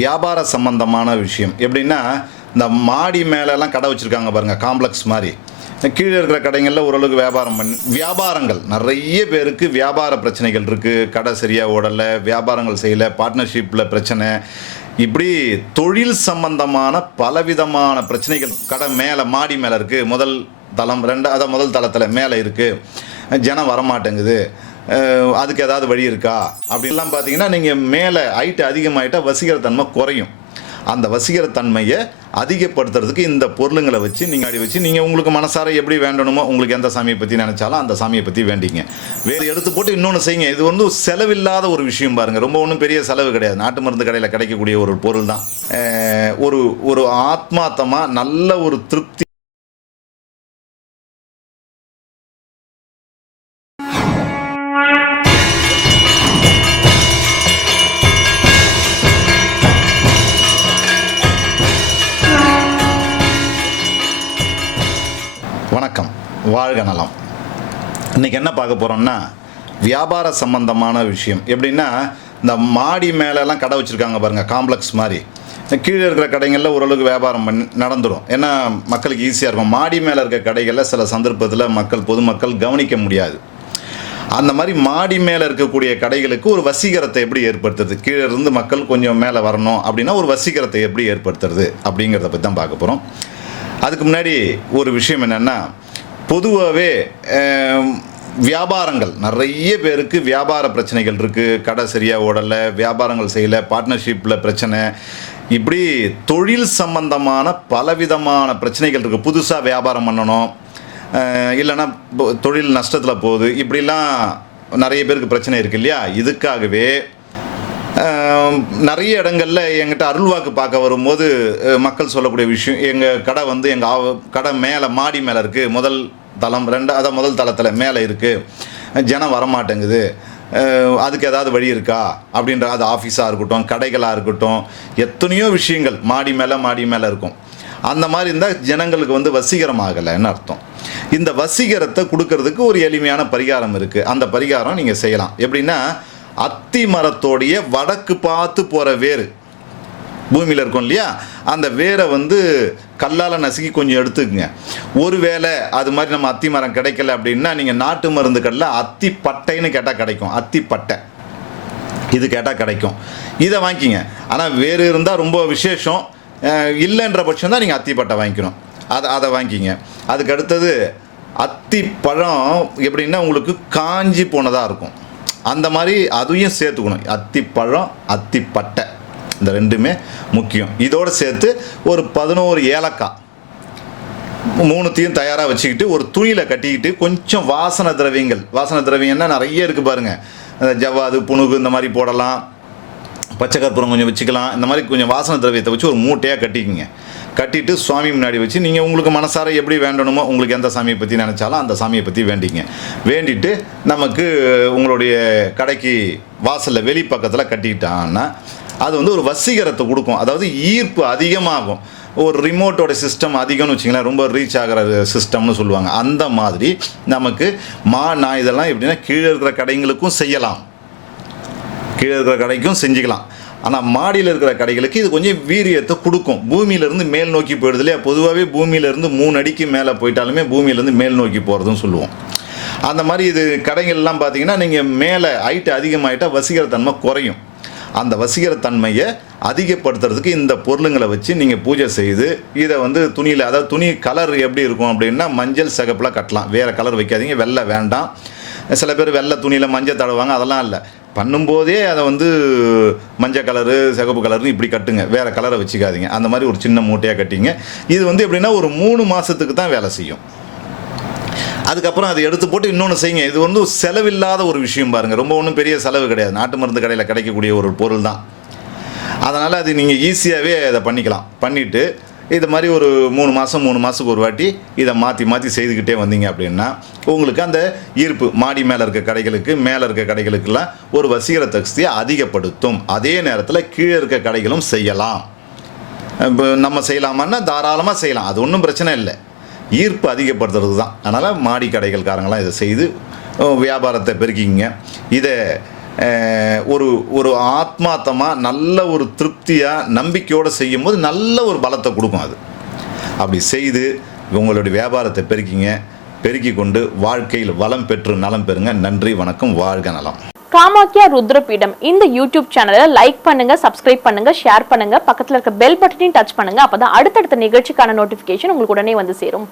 வியாபார சம்பந்தமான விஷயம். எப்படின்னா இந்த மாடி மேலெல்லாம் கடை வச்சுருக்காங்க பாருங்கள் காம்ப்ளெக்ஸ் மாதிரி. கீழே இருக்கிற கடைகளில் ஓரளவுக்கு வியாபாரம் பண்ணி வியாபாரங்கள். நிறைய பேருக்கு வியாபார பிரச்சனைகள் இருக்குது கடை சரியாக ஓடலை வியாபாரங்கள் செய்யலை பார்ட்னர்ஷிப்பில் பிரச்சனை. இப்படி தொழில் சம்பந்தமான பலவிதமான பிரச்சனைகள் கடை மேலே மாடி மேலே இருக்குது முதல் தளம் ரெண்டு அதான் முதல் தளத்தில் மேலே இருக்குது ஜனம் வரமாட்டேங்குது. அதுக்கு ஏதாவது வழி இருக்கா? அப்படின்லாம் பார்த்தீங்கன்னா நீங்கள் மேலே ஹைட்டு அதிகமாகிட்டால் வசீகரத்தன்மை குறையும். அந்த வசீகரத்தன்மையை அதிகப்படுத்துறதுக்கு இந்த பொருளுங்களை வச்சு நீங்கள் அடி வச்சு நீங்கள் உங்களுக்கு மனசார எப்படி வேண்டணுமோ உங்களுக்கு எந்த சாமியை பற்றி நினச்சாலும் அந்த சாமியை பற்றி வேண்டிங்க. வேறு எடுத்து போட்டு இன்னொன்று செய்யுங்க. இது வந்து செலவில்லாத ஒரு விஷயம் பாருங்கள் ரொம்ப ஒன்றும் பெரிய செலவு கிடையாது. நாட்டு மருந்து கடையில் கிடைக்கக்கூடிய ஒரு பொருள் தான் ஒரு ஒரு ஆத்மார்த்தமாக நல்ல ஒரு திருப்தி வாழ்க நலம். இன்றைக்கி என்ன பார்க்க போகிறோம்னா வியாபார சம்பந்தமான விஷயம். எப்படின்னா இந்த மாடி மேலெல்லாம் கடை வச்சுருக்காங்க பாருங்கள் காம்ப்ளெக்ஸ் மாதிரி. கீழே இருக்கிற கடைகளில் ஓரளவுக்கு வியாபாரம் பண்ணி நடந்துடும் ஏன்னா மக்களுக்கு ஈஸியாக இருக்கும். மாடி மேலே இருக்க கடைகளில் சில சந்தர்ப்பத்தில் மக்கள் பொதுமக்கள் கவனிக்க முடியாது. அந்த மாதிரி மாடி மேலே இருக்கக்கூடிய கடைகளுக்கு ஒரு வசீகரத்தை எப்படி ஏற்படுத்துறது? கீழே இருந்து மக்கள் கொஞ்சம் மேலே வரணும் அப்படின்னா ஒரு வசீகரத்தை எப்படி ஏற்படுத்துறது? அப்படிங்கிறத பற்றி தான் பார்க்க போகிறோம் அதுக்கு முன்னாடி ஒரு விஷயம் என்னென்னா பொதுவாகவே வியாபாரங்கள். நிறைய பேருக்கு வியாபார பிரச்சனைகள் இருக்குது கடை சரியாக ஓடலை வியாபாரங்கள் செய்யலை பார்ட்னர்ஷிப்பில் பிரச்சனை. இப்படி தொழில் சம்பந்தமான பலவிதமான பிரச்சனைகள் இருக்குது புதுசாக வியாபாரம் பண்ணணும். இல்லைன்னா இப்போ தொழில் நஷ்டத்தில் போகுது. இப்படிலாம் நிறைய பேருக்கு பிரச்சனை இருக்குது இல்லையா? இதுக்காகவே நிறைய இடங்களில் எங்கிட்ட அருள்வாக்கு பார்க்க வரும்போது மக்கள் சொல்லக்கூடிய விஷயம் எங்கள் கடை வந்து எங்கள் கடை மேலே மாடி மேலே இருக்குது முதல் தளம் ரெண்டு அதான் முதல் தளத்தில் மேலே இருக்குது ஜனம் வரமாட்டேங்குது அதுக்கு ஏதாவது வழி இருக்கா அப்படின்ற அது ஆஃபீஸாக இருக்கட்டும் கடைகளாக இருக்கட்டும் எத்தனையோ விஷயங்கள் மாடி மேலே மாடி மேலே இருக்கும். அந்த மாதிரி இருந்தால் ஜனங்களுக்கு வந்து வசீகரம் ஆகலைன்னு அர்த்தம். இந்த வசீகரத்தை கொடுக்கறதுக்கு ஒரு எளிமையான பரிகாரம் இருக்குது அந்த பரிகாரம் நீங்கள் செய்யலாம். எப்படின்னா அத்தி மரத்தோடைய வடக்கு பார்த்து போகிற வேர். பூமியில் இருக்கும் இல்லையா? அந்த வேரை வந்து கல்லால் நசுக்கி கொஞ்சம் எடுத்துக்கங்க. ஒருவேளை அது மாதிரி நம்ம அத்தி மரம் கிடைக்கல அப்படின்னா நீங்கள் நாட்டு மருந்து கடையில் அத்தி பட்டைன்னு கேட்டால் கிடைக்கும். அத்தி பட்டை இது கேட்டால் கிடைக்கும். இதை வாங்கிக்கிங்க. ஆனால் வேறு இருந்தால் ரொம்ப விசேஷம். இல்லைன்ற பட்சம் தான் நீங்கள் அத்திப்பட்டை வாங்கிக்கணும். அதை அதை வாங்கிக்கிங்க. அதுக்கு அடுத்தது அத்தி பழம் எப்படின்னா உங்களுக்கு காஞ்சி போனதாக இருக்கும். அந்த மாதிரி அதையும் சேர்த்துக்கணும். அத்திப்பழம் அத்திப்பட்டை. இந்த ரெண்டுமே முக்கியம். இதோடு சேர்த்து ஒரு பதினோரு ஏலக்காய் மூணுத்தையும் தயாராக வச்சுக்கிட்டு ஒரு துணியில் கட்டிக்கிட்டு கொஞ்சம் வாசன திரவியங்கள். வாசன திரவியம்னா நிறைய இருக்குது பாருங்கள் இந்த ஜவ்வாது புணுகு இந்த மாதிரி போடலாம். பச்சை கற்பூரம் கொஞ்சம் வச்சுக்கலாம். இந்த மாதிரி கொஞ்சம் வாசன திரவியத்தை வச்சு ஒரு மூட்டையாக கட்டிக்கிங்க. கட்டிட்டு சுவாமி முன்னாடி வச்சு நீங்கள் உங்களுக்கு மனசார எப்படி வேண்டணுமோ உங்களுக்கு எந்த சாமியை பற்றி நினச்சாலும் அந்த சாமியை பற்றி வேண்டிங்க. வேண்டிட்டு நமக்கு உங்களுடைய கடைக்கு வாசலில் வெளி பக்கத்தில் கட்டிக்கிட்டாங்கன்னா அது வந்து ஒரு வசீகரத்தை கொடுக்கும். அதாவது ஈர்ப்பு அதிகமாகும். ஒரு ரிமோட்டோட சிஸ்டம் அதிகம்னு வச்சிங்களேன் ரொம்ப ரீச் ஆகிற சிஸ்டம்னு சொல்லுவாங்க. அந்த மாதிரி நமக்கு மா நான் இதெல்லாம் எப்படின்னா கீழே இருக்கிற கடைங்களுக்கும் செய்யலாம். கீழே இருக்கிற கடைக்கும் செஞ்சுக்கலாம். ஆனால் மாடியில் இருக்கிற கடைகளுக்கு இது கொஞ்சம் வீரியத்தை கொடுக்கும். பூமியிலேருந்து மேல் நோக்கி போயிடுது இல்லையா? பொதுவாகவே பூமியிலேருந்து மூணு அடிக்கு மேலே போயிட்டாலுமே பூமியிலேருந்து மேல் நோக்கி போகிறதுன்னு சொல்லுவோம். அந்த மாதிரி இது கடைகள்லாம் பார்த்தீங்கன்னா நீங்கள் மேலே ஹைட்டு அதிகமாகிட்டால் வசீகரத்தன்மை குறையும். அந்த வசீகரத்தன்மையை அதிகப்படுத்துறதுக்கு இந்த பொருளுங்களை வச்சு நீங்கள் பூஜை செய்து இதை வந்து துணியில் அதாவது துணி கலர் எப்படி இருக்கும் அப்படின்னா மஞ்சள் சிகப்பில் கட்டலாம். வேறு கலர் வைக்காதீங்க. வெள்ளை வேண்டாம். சில பேர் வெள்ளை துணியில் மஞ்சள் தடவாங்க அதெல்லாம் இல்லை. பண்ணும்போதே அதை வந்து மஞ்சள் கலரு சிகப்பு கலர்னு இப்படி கட்டுங்க. வேறு கலரை வச்சுக்காதீங்க. அந்த மாதிரி ஒரு சின்ன மூட்டையாக கட்டிங்க. இது வந்து எப்படின்னா ஒரு மூணு மாதத்துக்கு தான் வேலை செய்யும். அதுக்கப்புறம் அதை எடுத்து போட்டு இன்னொன்று செய்யுங்க. இது வந்து செலவில்லாத ஒரு விஷயம் பாருங்கள் ரொம்ப ஒன்றும் பெரிய செலவு கிடையாது. நாட்டு மருந்து கடையில் கிடைக்கக்கூடிய ஒரு பொருள் தான். அதனால் அது நீங்கள் ஈஸியாகவே அதை பண்ணிக்கலாம். பண்ணிவிட்டு இது மாதிரி ஒரு மூணு மாதம் மூணு மாதத்துக்கு ஒரு வாட்டி இதை மாற்றி மாற்றி செய்துக்கிட்டே வந்தீங்க அப்படின்னா உங்களுக்கு அந்த ஈர்ப்பு மாடி மேலே இருக்க கடைகளுக்கு மேலே இருக்க கடைகளுக்கெல்லாம் ஒரு வசீகர தகுதியை அதிகப்படுத்தும். அதே நேரத்தில் கீழே இருக்க கடைகளும் செய்யலாம். இப்போ நம்ம செய்யலாமான்னா தாராளமாக செய்யலாம். அது ஒன்றும் பிரச்சனை இல்லை. ஈர்ப்பு அதிகப்படுத்துறது தான். அதனால் மாடி கடைகள்காரங்களாம் இதை செய்து வியாபாரத்தை பெருக்கிங்க இதை ஒரு ஒரு ஆத்மார்த்தமாக நல்ல ஒரு திருப்தியாக நம்பிக்கையோடு செய்யும்போது நல்ல ஒரு பலத்தை கொடுக்கும் அது. அப்படி செய்து உங்களுடைய வியாபாரத்தை பெருக்கிங்க. பெருக்கி கொண்டு வாழ்க்கையில் வளம் பெற்று நலம் பெறுங்க. நன்றி வணக்கம் வாழ்க நலம். காமாக்கியா ருத்ரபீடம். இந்த யூடியூப் சேனலை லைக் பண்ணுங்க சப்ஸ்கிரைப் பண்ணுங்க ஷேர் பண்ணுங்க. பக்கத்தில் இருக்க பெல் பட்டனையும் டச் பண்ணுங்க. அப்பதான் அடுத்தடுத்த நிகழ்ச்சிக்கான நோட்டிபிகேஷன் உங்களுக்கு உடனே வந்து சேரும்.